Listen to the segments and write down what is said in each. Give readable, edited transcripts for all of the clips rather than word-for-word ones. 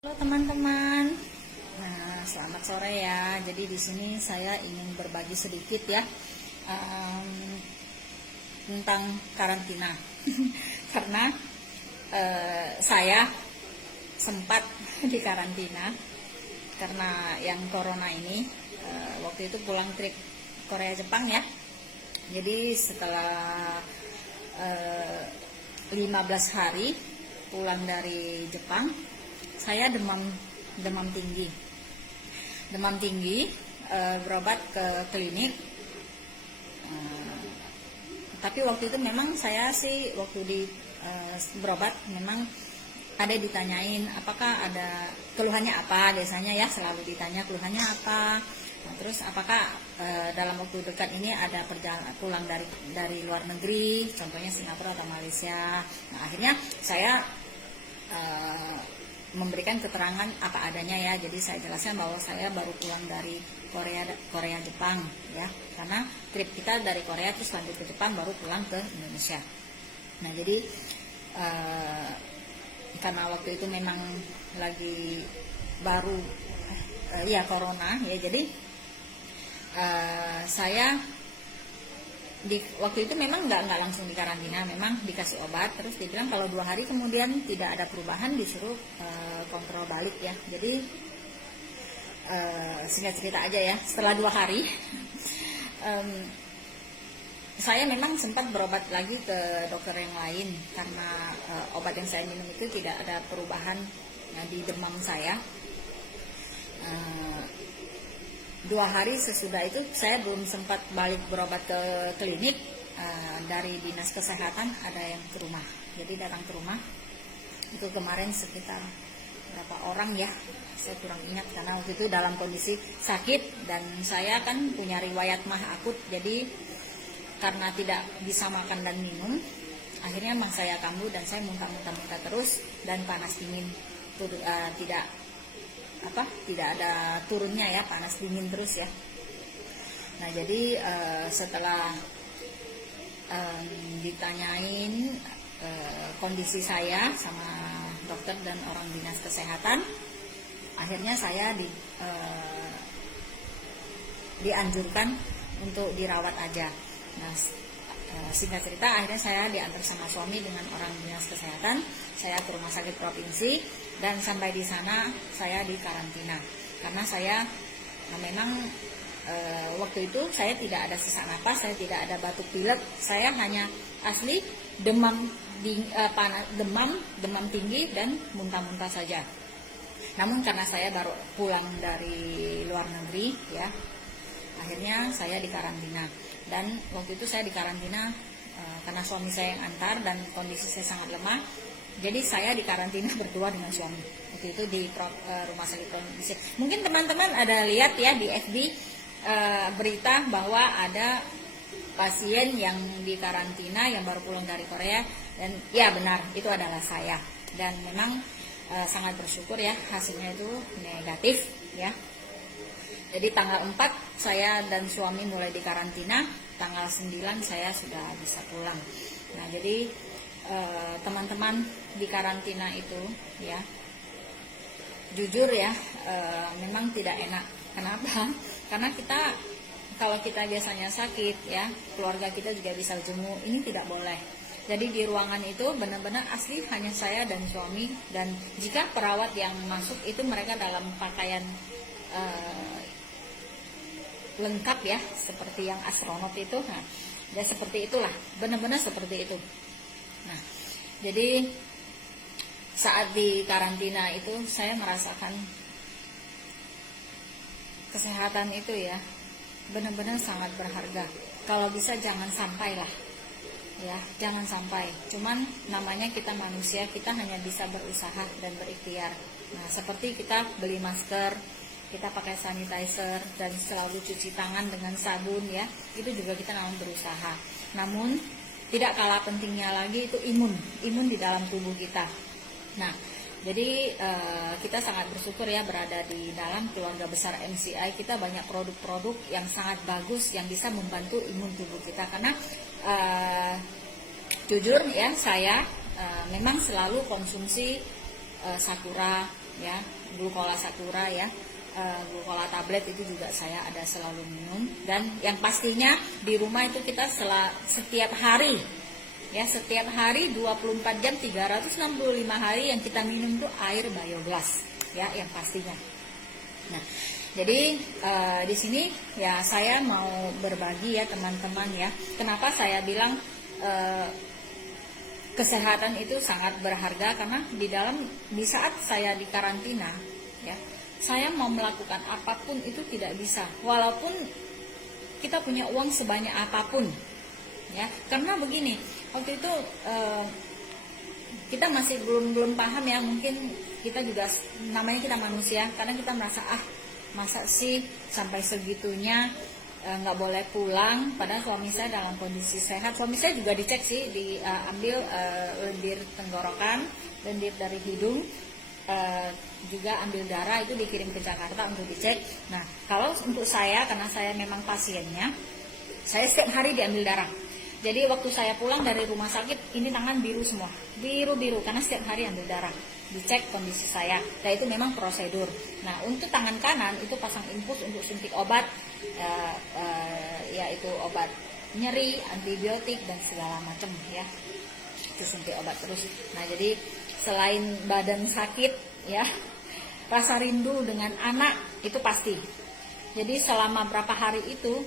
Halo teman-teman. Nah, selamat sore ya. Jadi di sini saya ingin berbagi sedikit ya tentang karantina. Karena saya sempat di karantina karena yang corona ini. Waktu itu pulang trip Korea Jepang ya. Jadi setelah 15 hari pulang dari Jepang, saya demam tinggi, berobat ke klinik. Tapi waktu itu memang saya sih waktu berobat memang ada ditanyain apakah ada keluhannya apa, biasanya ya selalu ditanya keluhannya apa. Nah, terus apakah dalam waktu dekat ini ada perjalanan pulang dari luar negeri, contohnya Singapura atau Malaysia. Nah, akhirnya saya memberikan keterangan apa adanya ya. Jadi saya jelaskan bahwa saya baru pulang dari Korea Jepang ya, karena trip kita dari Korea terus lanjut ke Jepang baru pulang ke Indonesia. Nah, jadi karena waktu itu memang lagi baru ya corona ya, jadi saya waktu itu memang nggak langsung dikarantina, memang dikasih obat, terus dibilang kalau 2 hari kemudian tidak ada perubahan disuruh kontrol balik ya. Jadi singkat cerita aja ya, setelah 2 hari saya memang sempat berobat lagi ke dokter yang lain karena obat yang saya minum itu tidak ada perubahan di demam saya. 2 hari sesudah itu saya belum sempat balik berobat ke klinik. Dari dinas kesehatan ada yang ke rumah, jadi datang ke rumah itu kemarin sekitar berapa orang ya, saya kurang ingat karena waktu itu dalam kondisi sakit dan saya kan punya riwayat mah akut. Jadi karena tidak bisa makan dan minum, akhirnya memang saya kambuh dan saya muntah-muntah terus dan panas dingin, tidak ada turunnya ya, panas dingin terus ya. Nah, jadi setelah ditanyain kondisi saya sama dokter dan orang dinas kesehatan, akhirnya saya dianjurkan untuk dirawat aja. Nah, singkat cerita akhirnya saya diantar sama suami dengan orang dinas kesehatan, saya ke rumah sakit provinsi dan sampai di sana saya dikarantina karena saya memang waktu itu saya tidak ada sesak napas, saya tidak ada batuk pilek, saya hanya asli demam tinggi dan muntah-muntah saja. Namun karena saya baru pulang dari luar negeri ya, akhirnya saya dikarantina. Dan waktu itu saya dikarantina karena suami saya yang antar dan kondisi saya sangat lemah. Jadi saya dikarantina berdua dengan suami. Waktu itu di rumah sakit provinsi. Mungkin teman-teman ada lihat ya di FB berita bahwa ada pasien yang dikarantina yang baru pulang dari Korea, dan ya benar itu adalah saya. Dan memang sangat bersyukur ya hasilnya itu negatif ya. Jadi tanggal 4 saya dan suami mulai dikarantina, tanggal 9 saya sudah bisa pulang. Nah, jadi teman-teman di karantina itu ya, jujur ya, memang tidak enak. Kenapa? Karena kalau kita biasanya sakit ya, keluarga kita juga bisa jenguk, ini tidak boleh. Jadi di ruangan itu benar-benar asli hanya saya dan suami, dan jika perawat yang masuk itu mereka dalam pakaian lengkap ya, seperti yang astronot itu. Nah, ya seperti itulah, benar-benar seperti itu. Nah, jadi saat di karantina itu saya merasakan kesehatan itu ya benar-benar sangat berharga. Kalau bisa jangan sampai lah ya, jangan sampai. Cuman namanya kita manusia, kita hanya bisa berusaha dan berikhtiar. Nah, seperti kita beli masker, kita pakai sanitizer dan selalu cuci tangan dengan sabun ya, itu juga kita namanya berusaha. Namun tidak kalah pentingnya lagi itu imun di dalam tubuh kita. Nah, jadi kita sangat bersyukur ya berada di dalam keluarga besar MCI. Kita banyak produk-produk yang sangat bagus yang bisa membantu imun tubuh kita. Karena jujur ya, saya memang selalu konsumsi Sakura ya, glukola satura ya, glukola tablet itu juga saya ada selalu minum. Dan yang pastinya di rumah itu kita setiap hari ya, setiap hari 24 jam 365 hari yang kita minum itu air Bioglass ya, yang pastinya. Nah, jadi di sini ya saya mau berbagi ya teman-teman ya, kenapa saya bilang kesehatan itu sangat berharga, karena di saat saya di karantina ya, saya mau melakukan apapun itu tidak bisa, walaupun kita punya uang sebanyak apapun ya. Karena begini, waktu itu kita masih belum paham ya, mungkin kita juga namanya kita manusia, karena kita merasa masa sih sampai segitunya nggak boleh pulang, padahal suami saya dalam kondisi sehat. Suami saya juga dicek sih, diambil lendir tenggorokan, lendir dari hidung, juga ambil darah, itu dikirim ke Jakarta untuk dicek. Nah, kalau untuk saya, karena saya memang pasiennya, saya setiap hari diambil darah. Jadi waktu saya pulang dari rumah sakit, ini tangan biru semua, biru-biru, karena setiap hari ambil darah, dicek kondisi saya. Nah, itu memang prosedur. Nah, untuk tangan kanan itu pasang infus untuk suntik obat, yaitu obat nyeri, antibiotik dan segala macam ya, itu suntik obat terus. Nah, jadi selain badan sakit ya, rasa rindu dengan anak itu pasti. Jadi selama berapa hari itu,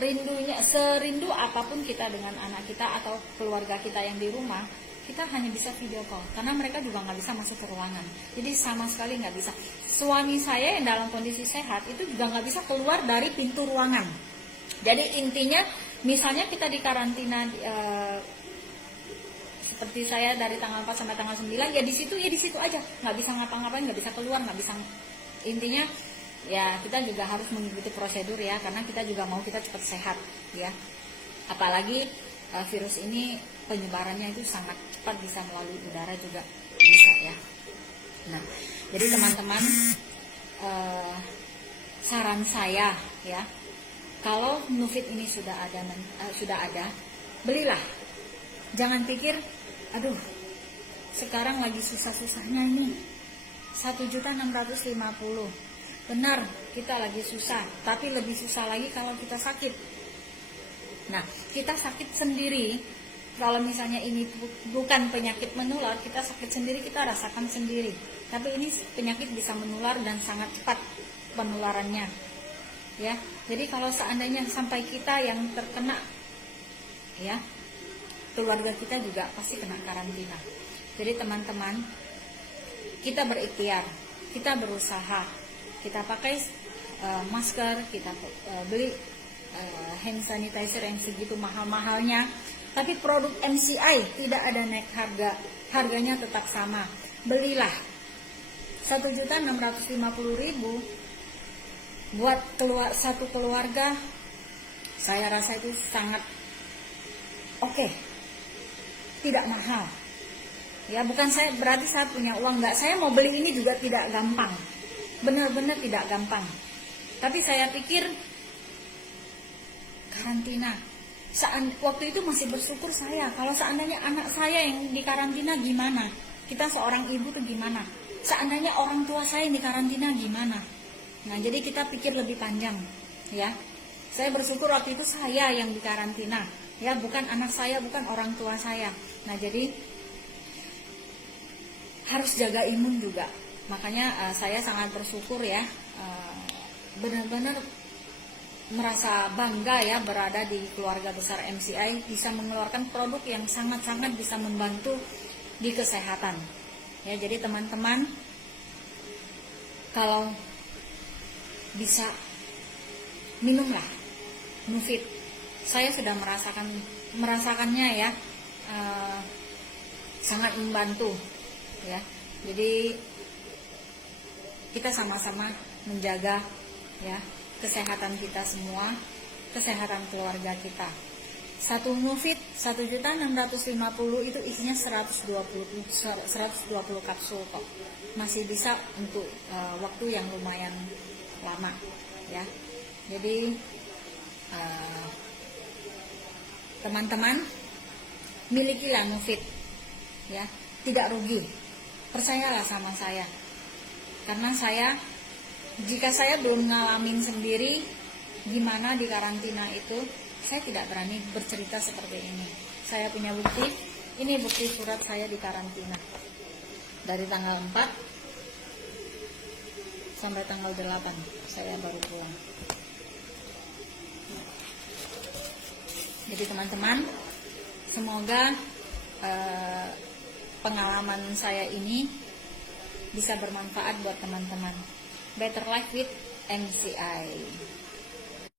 rindunya, serindu apapun kita dengan anak kita atau keluarga kita yang di rumah, kita hanya bisa video call, karena mereka juga nggak bisa masuk ke ruangan. Jadi sama sekali nggak bisa. Suami saya yang dalam kondisi sehat itu juga nggak bisa keluar dari pintu ruangan. Jadi intinya, misalnya kita di karantina seperti saya dari tanggal 4 sampai tanggal 9, ya di situ aja, nggak bisa ngapa-ngapain, nggak bisa keluar, nggak bisa. Intinya ya kita juga harus mengikuti prosedur ya, karena kita juga mau kita cepat sehat ya. Apalagi virus ini penyebarannya itu sangat cepat, bisa melalui udara juga bisa ya. Nah, jadi teman-teman, saran saya ya, kalau Nufit ini sudah ada, belilah. Jangan pikir, aduh sekarang lagi susah-susahnya ini 1.650.000. Benar, kita lagi susah, tapi lebih susah lagi kalau kita sakit. Nah, kita sakit sendiri, kalau misalnya ini bukan penyakit menular, kita sakit sendiri, kita rasakan sendiri. Tapi ini penyakit bisa menular dan sangat cepat penularannya. Ya, jadi kalau seandainya sampai kita yang terkena, ya, keluarga kita juga pasti kena karantina. Jadi teman-teman, kita berikhtiar, kita berusaha. Kita pakai masker, kita beli hand sanitizer yang segitu mahal-mahalnya, tapi produk MCI tidak ada naik harga, harganya tetap sama. Belilah 1.650.000 buat satu keluarga, saya rasa itu sangat oke, tidak mahal. Ya, bukan saya berarti saya punya uang, enggak, saya mau beli ini juga tidak gampang. Benar-benar tidak gampang. Tapi saya pikir karantina, waktu itu masih bersyukur saya. Kalau seandainya anak saya yang di karantina gimana? Kita seorang ibu tuh gimana? Seandainya orang tua saya yang di karantina gimana? Nah, jadi kita pikir lebih panjang ya. Saya bersyukur waktu itu saya yang di karantina ya, bukan anak saya, bukan orang tua saya. Nah, jadi harus jaga imun juga. Makanya saya sangat bersyukur ya, benar-benar merasa bangga ya berada di keluarga besar MCI, bisa mengeluarkan produk yang sangat-sangat bisa membantu di kesehatan. Ya, jadi teman-teman, kalau bisa minumlah Nufit. Saya sudah merasakannya ya, sangat membantu ya. Jadi kita sama-sama menjaga ya kesehatan kita semua, kesehatan keluarga kita. Satu Nufit 1.650.000 itu isinya 120 kapsul kok. Masih bisa untuk waktu yang lumayan lama ya. Jadi teman-teman, milikilah Nufit ya, tidak rugi. percayalah sama saya. Karena jika saya belum ngalamin sendiri gimana di karantina itu, saya tidak berani bercerita seperti ini. Saya punya bukti, ini bukti surat saya di karantina. Dari tanggal 4 sampai tanggal 8 saya baru pulang. Jadi teman-teman, semoga pengalaman saya ini bisa bermanfaat buat teman-teman. Better Life with MCI.